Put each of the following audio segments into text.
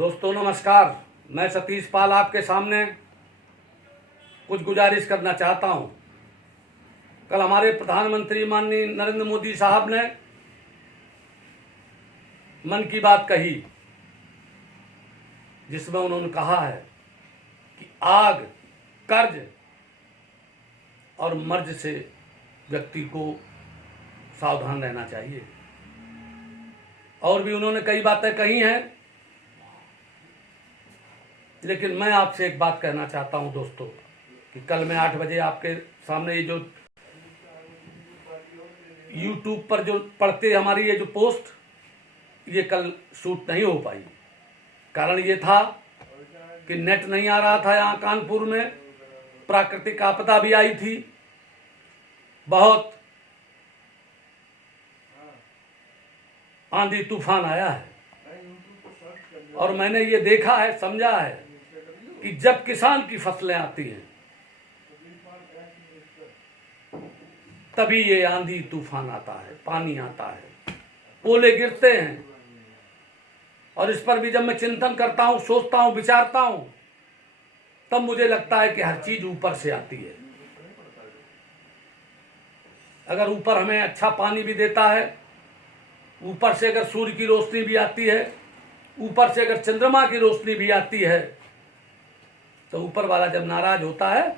दोस्तों नमस्कार। मैं सतीश पाल आपके सामने कुछ गुजारिश करना चाहता हूं। कल हमारे प्रधानमंत्री माननीय नरेंद्र मोदी साहब ने मन की बात कही, जिसमें उन्होंने कहा है कि आग, कर्ज और मर्ज से व्यक्ति को सावधान रहना चाहिए। और भी उन्होंने कई बातें कही हैं, लेकिन मैं आपसे एक बात कहना चाहता हूं दोस्तों कि कल मैं 8 बजे आपके सामने ये जो YouTube पर जो पढ़ते हमारी ये जो पोस्ट, ये कल शूट नहीं हो पाई। कारण ये था कि नेट नहीं आ रहा था। यहाँ कानपुर में प्राकृतिक आपदा भी आई थी, बहुत आंधी तूफान आया है। और मैंने ये देखा है, समझा है कि जब किसान की फसलें आती हैं तभी ये आंधी तूफान आता है, पानी आता है, ओले गिरते हैं। और इस पर भी जब मैं चिंतन करता हूं, सोचता हूं, विचारता हूं, तब मुझे लगता है कि हर चीज ऊपर से आती है। अगर ऊपर हमें अच्छा पानी भी देता है, ऊपर से अगर सूर्य की रोशनी भी आती है, ऊपर से अगर चंद्रमा की रोशनी भी आती है, तो ऊपर वाला जब नाराज होता है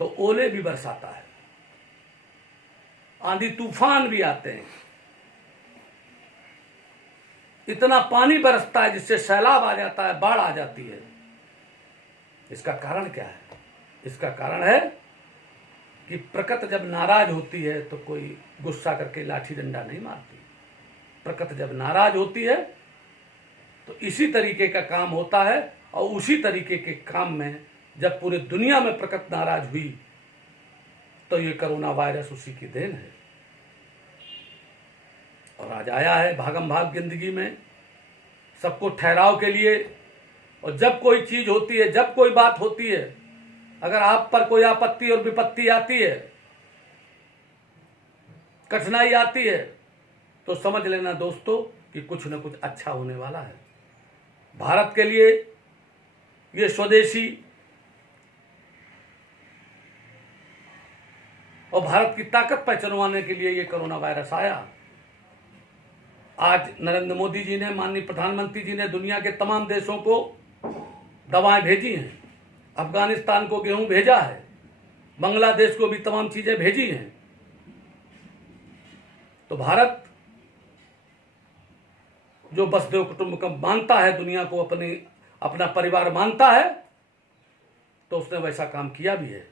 तो ओले भी बरसाता है, आंधी तूफान भी आते हैं, इतना पानी बरसता है जिससे सैलाब आ जाता है, बाढ़ आ जाती है। इसका कारण क्या है? इसका कारण है कि प्रकृति जब नाराज होती है तो कोई गुस्सा करके लाठी डंडा नहीं मारती। प्रकृति जब नाराज होती है तो इसी तरीके का काम होता है। और उसी तरीके के काम में जब पूरे दुनिया में प्रकृति नाराज हुई तो ये कोरोना वायरस उसी की देन है। और आज आया है भागम भाग जिंदगी में, सबको ठहराव के लिए। और जब कोई चीज होती है, जब कोई बात होती है, अगर आप पर कोई आपत्ति और विपत्ति आती है, कठिनाई आती है, तो समझ लेना दोस्तों कि कुछ न कुछ अच्छा होने वाला है। भारत के लिए ये स्वदेशी और भारत की ताकत पहचानवाने के लिए ये कोरोना वायरस आया। आज नरेंद्र मोदी जी ने, माननीय प्रधानमंत्री जी ने दुनिया के तमाम देशों को दवाएं भेजी हैं, अफगानिस्तान को गेहूं भेजा है, बांग्लादेश को भी तमाम चीजें भेजी हैं। तो भारत जो वसुधैव कुटुंबकम मानता है, दुनिया को अपना परिवार मानता है, तो उसने वैसा काम किया भी है।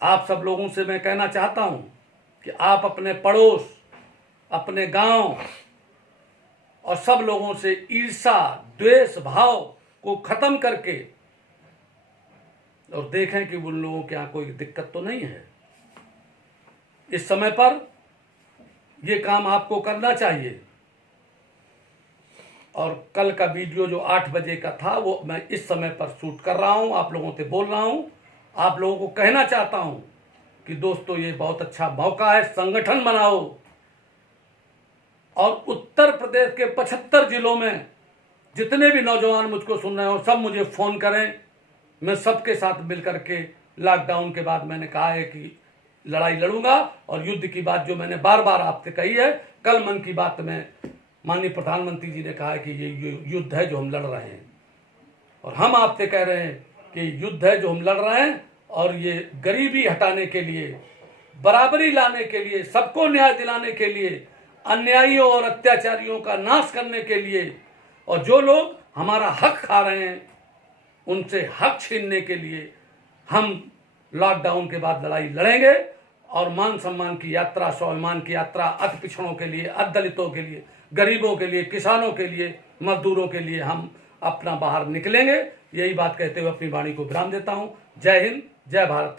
आप सब लोगों से मैं कहना चाहता हूं कि आप अपने पड़ोस, अपने गांव और सब लोगों से ईर्ष्या, द्वेष भाव को खत्म करके और देखें कि उन लोगों के यहां कोई दिक्कत तो नहीं है। इस समय पर यह काम आपको करना चाहिए। और कल का वीडियो जो 8 बजे का था, वो मैं इस समय पर शूट कर रहा हूं, आप लोगों से बोल रहा हूं। आप लोगों को कहना चाहता हूं कि दोस्तों ये बहुत अच्छा मौका है, संगठन बनाओ। और उत्तर प्रदेश के 75 जिलों में जितने भी नौजवान मुझको सुन रहे हो, सब मुझे फोन करें। मैं सबके साथ मिलकर के लॉकडाउन के बाद मैंने कहा है कि लड़ाई लड़ूंगा। और युद्ध की बात जो मैंने बार बार आपसे कही है, कल मन की बात में माननीय प्रधानमंत्री जी ने कहा है कि ये युद्ध है जो हम लड़ रहे हैं। और हम आपसे कह रहे हैं कि युद्ध है जो हम लड़ रहे हैं। और ये गरीबी हटाने के लिए, बराबरी लाने के लिए, सबको न्याय दिलाने के लिए, अन्यायियों और अत्याचारियों का नाश करने के लिए, और जो लोग हमारा हक खा रहे हैं उनसे हक छीनने के लिए हम लॉकडाउन के बाद लड़ाई लड़ेंगे। और मान सम्मान की यात्रा, स्वाभिमान की यात्रा अति पिछड़ों के लिए, अति दलितों के लिए, गरीबों के लिए, किसानों के लिए, मजदूरों के लिए हम अपना बाहर निकलेंगे। यही बात कहते हुए अपनी वाणी को विराम देता हूं। जय हिंद, जय भारत।